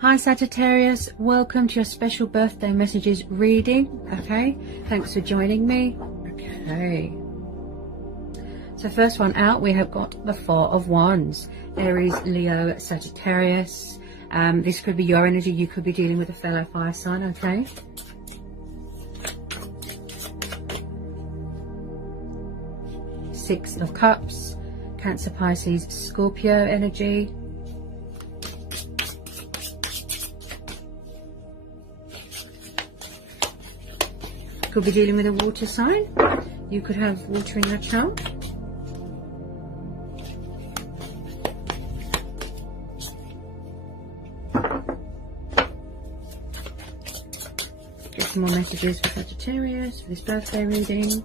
Hi Sagittarius, welcome to your special birthday messages reading. Okay, thanks for joining me. Okay, so first one out, we have got the Four of Wands. Aries, Leo, Sagittarius. This could be your energy. You could be dealing with a fellow fire sign. Okay, Six of Cups, Cancer, Pisces, Scorpio energy. Could be dealing with a water sign. You could have water in your chart. Get some more messages for Sagittarius for this birthday reading.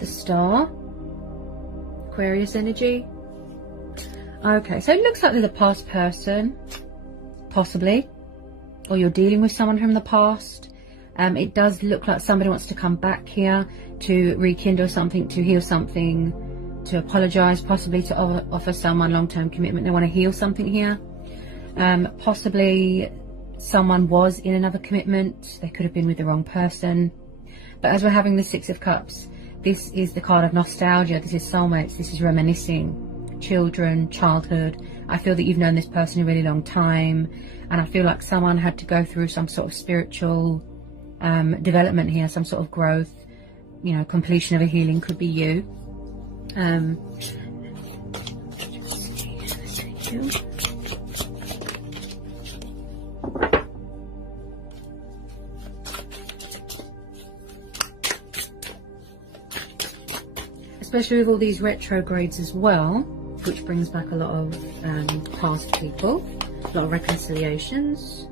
The Star, Aquarius energy. Okay, so it looks like there's a past person, possibly, or you're dealing with someone from the past. It does look like somebody wants to come back here to rekindle something, to heal something, to apologize, possibly to offer someone long-term commitment. They want to heal something here. Possibly someone was in another commitment. They could have been with the wrong person. But as we're having the Six of Cups, this is the card of nostalgia. This is soulmates. This is reminiscing. Children, childhood. I feel that you've known this person a really long time. And I feel like someone had to go through some sort of spiritual development here, some sort of growth, you know, completion of a healing. Could be you. Especially with all these retrogrades as well, which brings back a lot of past people, a lot of reconciliations.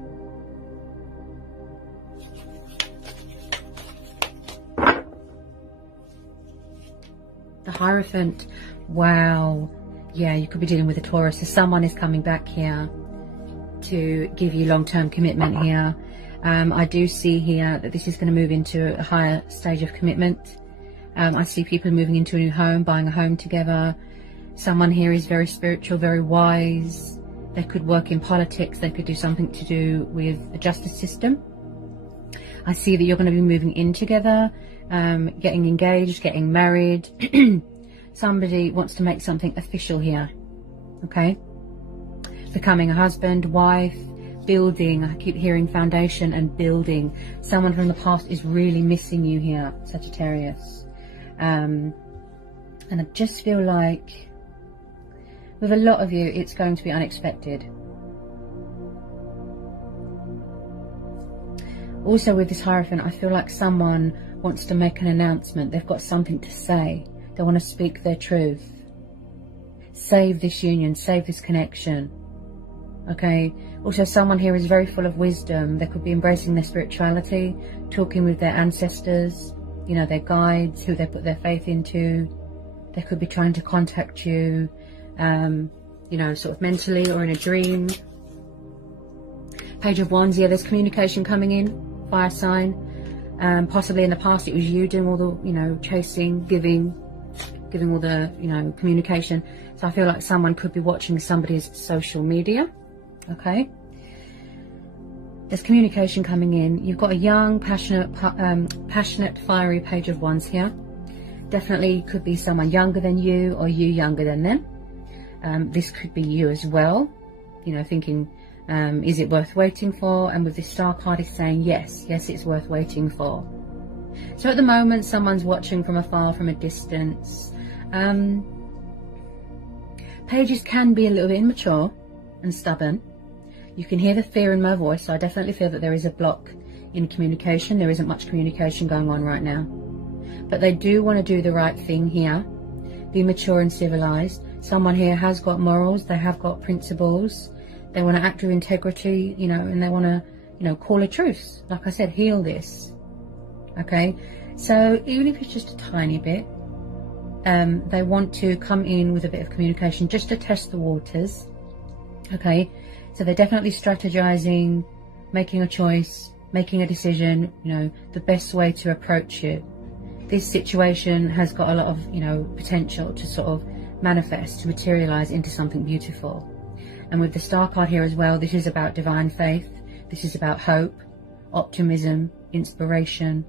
The Hierophant, wow, yeah, you could be dealing with a Taurus. So someone is coming back here to give you long-term commitment here. I do see here that this is going to move into a higher stage of commitment. I see people moving into a new home, buying a home together. Someone here is very spiritual, very wise. They could work in politics. They could do something to do with the justice system. I see that you're going to be moving in together, getting engaged, getting married. Somebody wants to make something official here. Okay? Becoming a husband, wife, building. I keep hearing foundation and building. Someone from the past is really missing you here, Sagittarius. And I just feel like with a lot of you, it's going to be unexpected. Also with this Hierophant, I feel like someone wants to make an announcement. They've got something to say. They want to speak their truth. Save this union, save this connection. Okay? Also, someone here is very full of wisdom. They could be embracing their spirituality, talking with their ancestors, you know, their guides, who they put their faith into. They could be trying to contact you, you know, sort of mentally or in a dream. Page of Wands, yeah, there's communication coming in. Fire sign. Possibly in the past it was you doing all the, you know, chasing, giving all the, you know, communication. So I feel like someone could be watching somebody's social media. Okay. There's communication coming in. You've got a young, passionate, fiery Page of Wands here. Definitely could be someone younger than you or you younger than them. This could be you as well. You know, thinking, is it worth waiting for? And with this Star card is saying yes, it's worth waiting for. So at the moment, someone's watching from afar, from a distance. Pages can be a little bit immature and stubborn. You can hear the fear in my voice, so I definitely feel that there is a block in communication. There isn't much communication going on right now. But they do want to do the right thing here. Be mature and civilized. Someone here has got morals. They have got principles. They want to act with integrity, you know, and they want to, you know, call a truce. Like I said, heal this. Okay? So even if it's just a tiny bit, they want to come in with a bit of communication just to test the waters. Okay? So they're definitely strategizing, making a choice, making a decision, you know, the best way to approach you. This situation has got a lot of, you know, potential to sort of manifest, to materialize into something beautiful. And with the star card here as well, this is about divine faith. This is about hope, optimism, inspiration,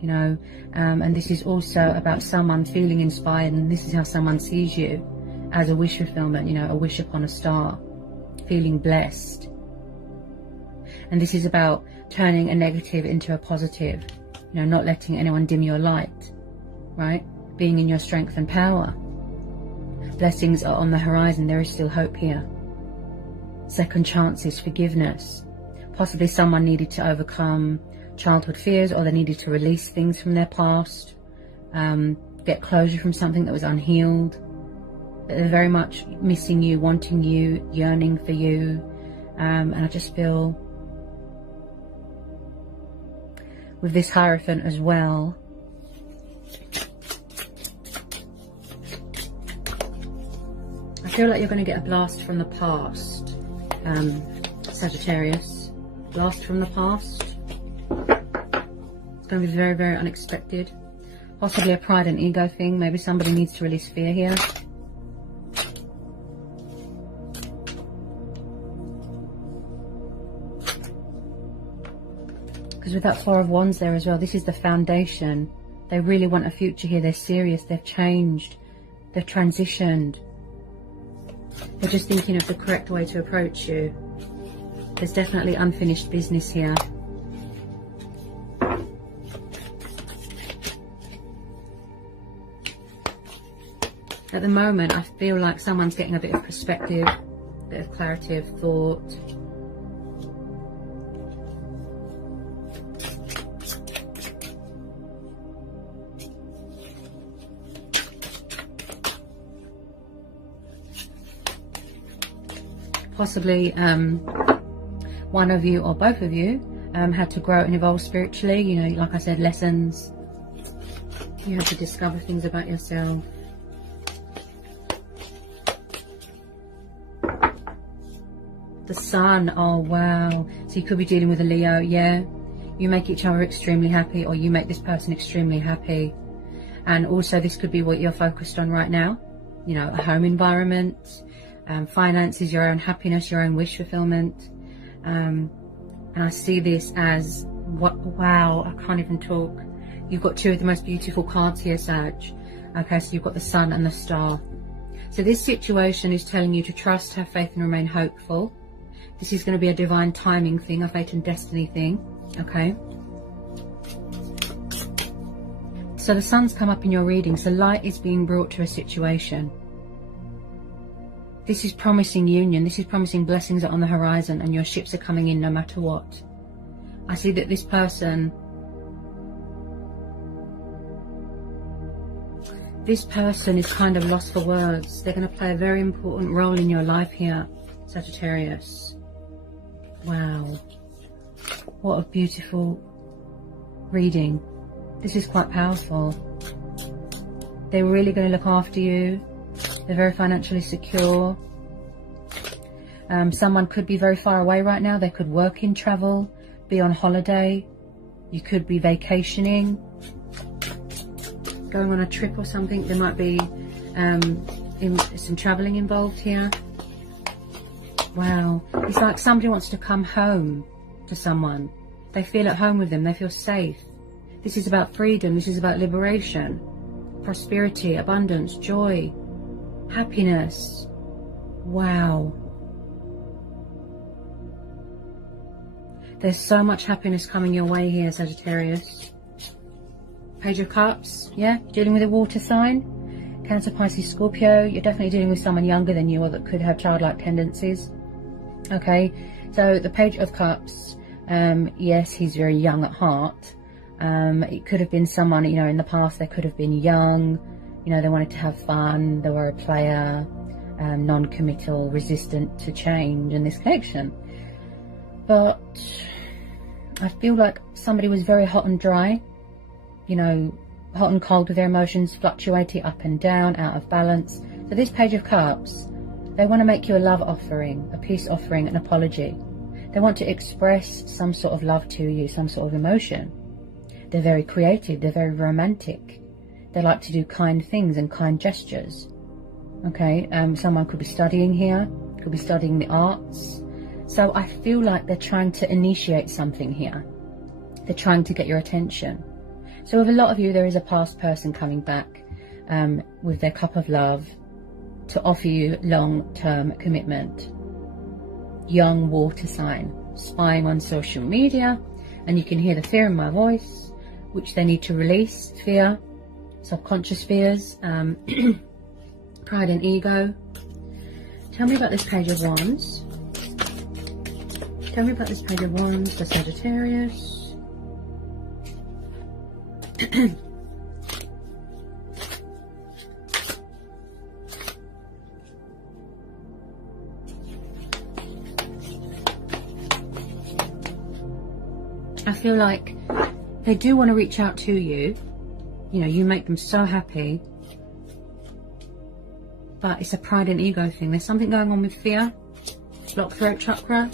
you know, and this is also about someone feeling inspired, and this is how someone sees you, as a wish fulfillment, you know, a wish upon a star, feeling blessed. And this is about turning a negative into a positive, you know, not letting anyone dim your light, right? Being in your strength and power. Blessings are on the horizon. There is still hope here. Second chances, forgiveness. Possibly someone needed to overcome childhood fears, or they needed to release things from their past, get closure from something that was unhealed. They're very much missing you, wanting you, yearning for you. And I just feel with this Hierophant as well, I feel like you're going to get a blast from the past, Sagittarius. Blast from the past. It's going to be very, very unexpected. Possibly a pride and ego thing. Maybe somebody needs to release fear here. Because with that Four of Wands there as well, this is the foundation. They really want a future here. They're serious. They've changed. They've transitioned. They're just thinking of the correct way to approach you. There's definitely unfinished business here. At the moment, I feel like someone's getting a bit of perspective, a bit of clarity of thought. Possibly one of you or both of you had to grow and evolve spiritually. You know, like I said, lessons. You have to discover things about yourself. The Sun, oh wow. So you could be dealing with a Leo, yeah. You make each other extremely happy, or you make this person extremely happy. And also this could be what you're focused on right now. You know, a home environment. Finances, your own happiness, your own wish fulfillment. And I see this as, wow, I can't even talk. You've got two of the most beautiful cards here, Sag. Okay, so you've got the Sun and the Star. So this situation is telling you to trust, have faith and remain hopeful. This is going to be a divine timing thing, a fate and destiny thing. Okay. So the Sun's come up in your reading. So light is being brought to a situation. This is promising union. This is promising blessings are on the horizon and your ships are coming in no matter what. I see that this person is kind of lost for words. They're going to play a very important role in your life here, Sagittarius. Wow. What a beautiful reading. This is quite powerful. They're really going to look after you. They're very financially secure. Someone could be very far away right now. They could work in travel, be on holiday. You could be vacationing, going on a trip or something. There might be some traveling involved here. Wow. It's like somebody wants to come home to someone. They feel at home with them. They feel safe. This is about freedom. This is about liberation, prosperity, abundance, joy, happiness. Wow. There's so much happiness coming your way here, Sagittarius. Page of Cups. Yeah, you're dealing with a water sign. Cancer, Pisces, Scorpio. You're definitely dealing with someone younger than you or that could have childlike tendencies. Okay, so the Page of Cups. Yes, he's very young at heart. It could have been someone, you know, in the past they could have been young. You know, they wanted to have fun. They were a player, non-committal, resistant to change in this connection. But I feel like somebody was very hot and dry, you know, hot and cold with their emotions, fluctuating up and down, out of balance. So this Page of Cups, they want to make you a love offering, a peace offering, an apology. They want to express some sort of love to you, some sort of emotion. They're very creative, they're very romantic. They like to do kind things and kind gestures. Okay, someone could be studying here, Could be studying the arts. So I feel like they're trying to initiate something here. They're trying to get your attention. So with a lot of you, there is a past person coming back with their cup of love to offer you long-term commitment. Young water sign, spying on social media, and you can hear the fear in my voice, which they need to release. Fear, subconscious fears, pride and ego. Tell me about this Page of Wands. Tell me about this Page of Wands for Sagittarius. I feel like they do want to reach out to you. You know, you make them so happy. But it's a pride and ego thing. There's something going on with fear. Blocked throat chakra.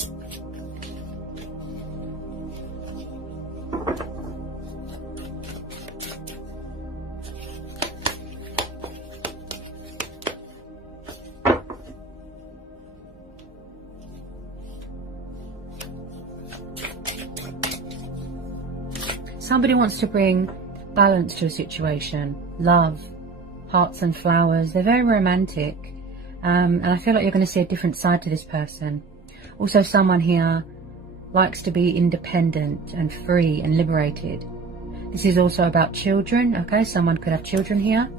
Somebody wants to bring balance to a situation, love, hearts and flowers. They're very romantic, and I feel like you're going to see a different side to this person. Also, someone here likes to be independent and free and liberated. This is also about children, okay? Someone could have children here.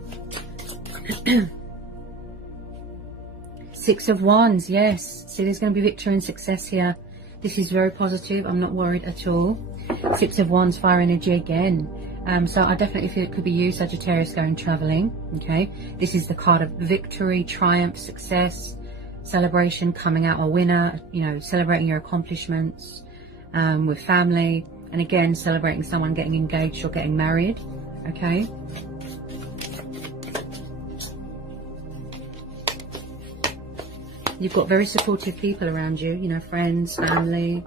Six of Wands, yes. See, there's going to be victory and success here. This is very positive. I'm not worried at all. Six of Wands, fire energy again. So I definitely feel it could be you, Sagittarius, going traveling. Okay, this is the card of victory, triumph, success, celebration, coming out a winner. You know, celebrating your accomplishments with family, and again celebrating someone getting engaged or getting married. Okay. You've got very supportive people around you. You know, friends, family.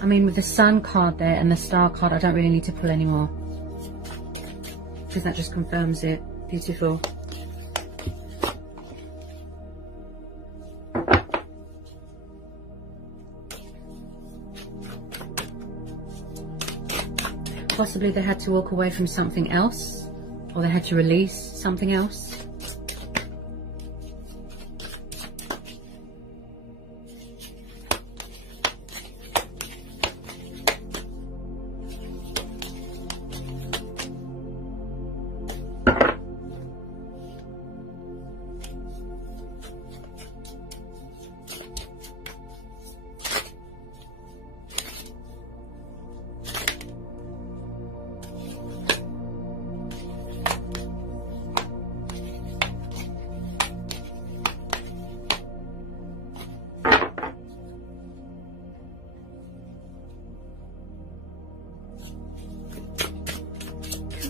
I mean, with the Sun card there and the Star card, I don't really need to pull anymore, because that just confirms it. Beautiful. Possibly they had to walk away from something else, or they had to release something else.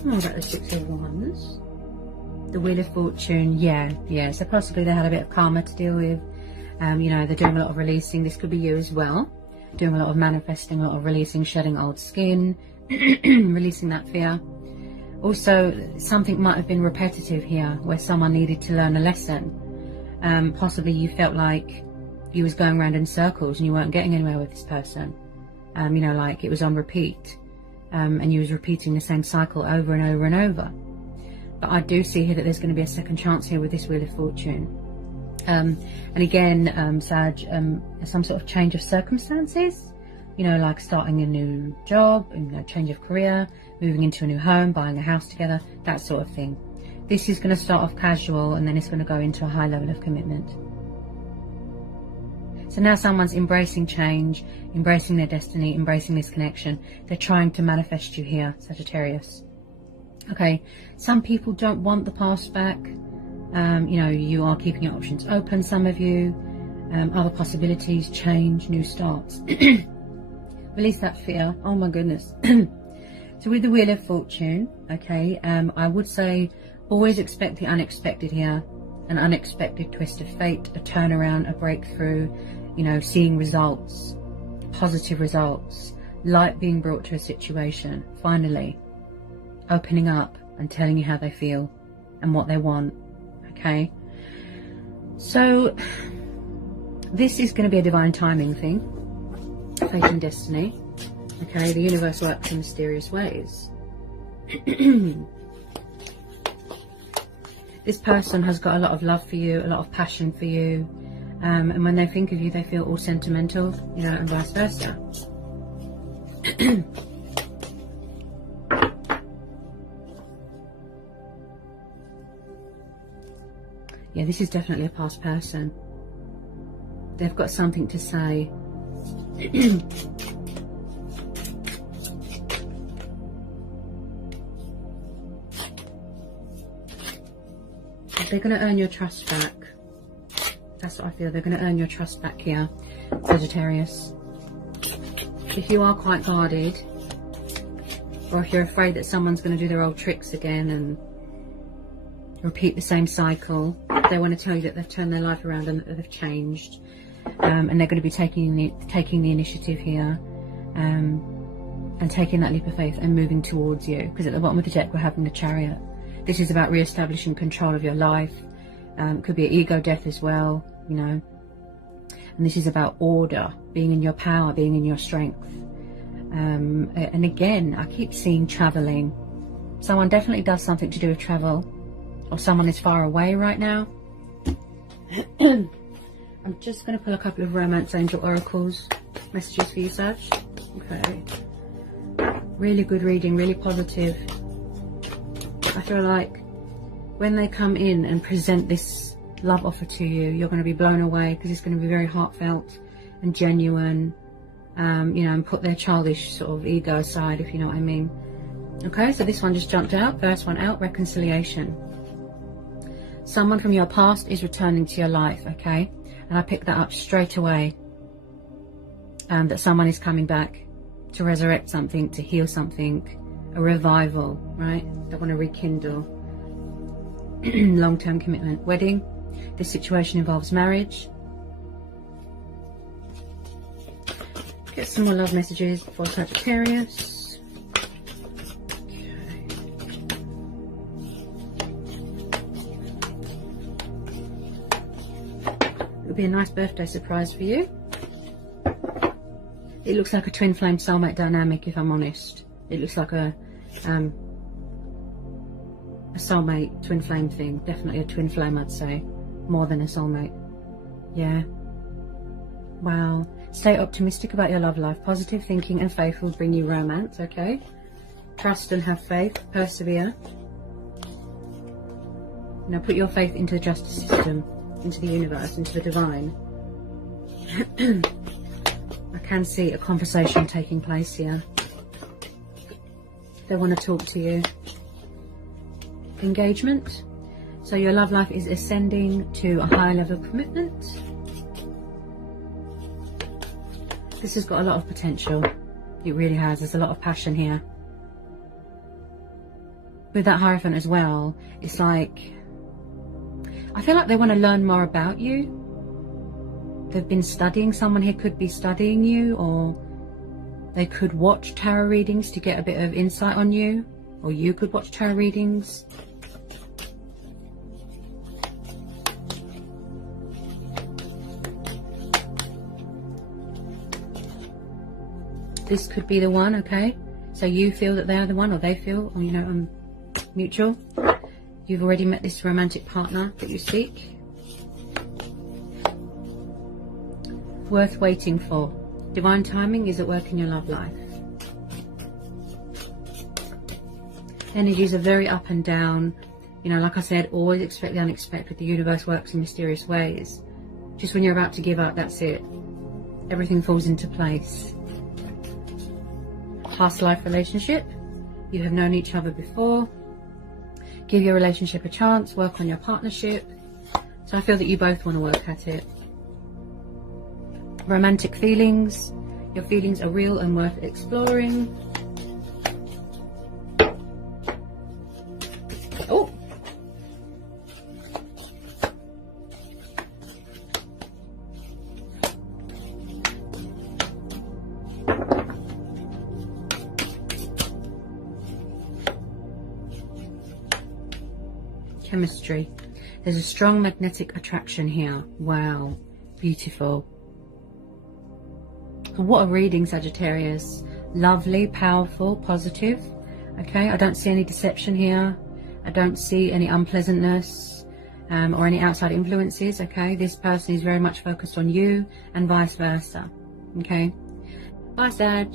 What about the Six of Wands? The Wheel of Fortune, yeah. So possibly they had a bit of karma to deal with. You know, they're doing a lot of releasing. This could be you as well. Doing a lot of manifesting, a lot of releasing, shedding old skin, releasing that fear. Also, something might have been repetitive here, where someone needed to learn a lesson. Possibly you felt like you was going around in circles and you weren't getting anywhere with this person. You know, like it was on repeat. And you was repeating the same cycle over and over and over. But I do see here that there's going to be a second chance here with this Wheel of Fortune. And again, Sag, some sort of change of circumstances, you know, like starting a new job, you know, change of career, moving into a new home, buying a house together, that sort of thing. This is going to start off casual, and then it's going to go into a high level of commitment. So now someone's embracing change, embracing their destiny, embracing this connection. They're trying to manifest you here, Sagittarius. Okay, some people don't want the past back. You know, you are keeping your options open, some of you. Other possibilities, change, new starts. Release that fear. Oh my goodness. So with the Wheel of Fortune, okay, I would say always expect the unexpected here. An unexpected twist of fate, a turnaround, a breakthrough, you know, seeing results, positive results, light being brought to a situation, finally, opening up and telling you how they feel, and what they want. Okay, so this is going to be a divine timing thing, fate and destiny. Okay, the universe works in mysterious ways. This person has got a lot of love for you, a lot of passion for you, and when they think of you, they feel all sentimental, you know, and vice versa. Yeah, this is definitely a past person. They've got something to say. They're going to earn your trust back. That's what I feel. They're going to earn your trust back here, Sagittarius. If you are quite guarded, or if you're afraid that someone's going to do their old tricks again and repeat the same cycle, they want to tell you that they've turned their life around and that they've changed, and they're going to be taking the initiative here, and taking that leap of faith and moving towards you. Because at the bottom of the deck we're having the Chariot. This is about re-establishing control of your life. It could be an ego death as well, you know. And this is about order, being in your power, being in your strength. And again, I keep seeing traveling. Someone definitely does something to do with travel, or someone is far away right now. I'm just going to pull a couple of romance angel oracles messages for you, Sag. Okay. Really good reading, really positive. I feel like when they come in and present this love offer to you, you're going to be blown away, because it's going to be very heartfelt and genuine, you know, and put their childish sort of ego aside, if you know what I mean. Okay, so this one just jumped out. First one out, reconciliation. Someone from your past is returning to your life, okay? And I picked that up straight away, that someone is coming back to resurrect something, to heal something, a revival, right? They want to rekindle. Long-term commitment. Wedding. This situation involves marriage. Get some more love messages for Sagittarius. Okay. It'll be a nice birthday surprise for you. It looks like a twin flame soulmate dynamic, if I'm honest. It looks like a soulmate twin flame thing. Definitely a twin flame, I'd say, more than a soulmate. Yeah. Wow. Stay optimistic about your love life. Positive thinking and faith will bring you romance. Okay, trust and have faith. Persevere. Now put your faith into the justice system, into the universe, into the divine. I can see a conversation taking place here. They want to talk to you. Engagement. So your love life is ascending to a higher level of commitment. This has got a lot of potential. It really has. There's a lot of passion here. With that Hierophant as well, it's like, I feel like they want to learn more about you. They've been studying. Someone here could be studying you, or they could watch tarot readings to get a bit of insight on you, or you could watch tarot readings. This could be the one, okay? So you feel that they're the one, or they feel, or, you know, mutual. You've already met this romantic partner that you seek. Worth waiting for. Divine timing is at work in your love life. Energies are very up and down. You know, like I said, always expect the unexpected. The universe works in mysterious ways. Just when you're about to give up, that's it. Everything falls into place. Past life relationship. You have known each other before. Give your relationship a chance. Work on your partnership. So I feel that you both want to work at it. Romantic feelings. Your feelings are real and worth exploring. Oh! chemistry. There's a strong magnetic attraction here. Wow, beautiful. What a reading, Sagittarius. Lovely, powerful, positive. Okay, I don't see any deception here. I don't see any unpleasantness or any outside influences. Okay, this person is very much focused on you and vice versa. Okay, bye, Sag.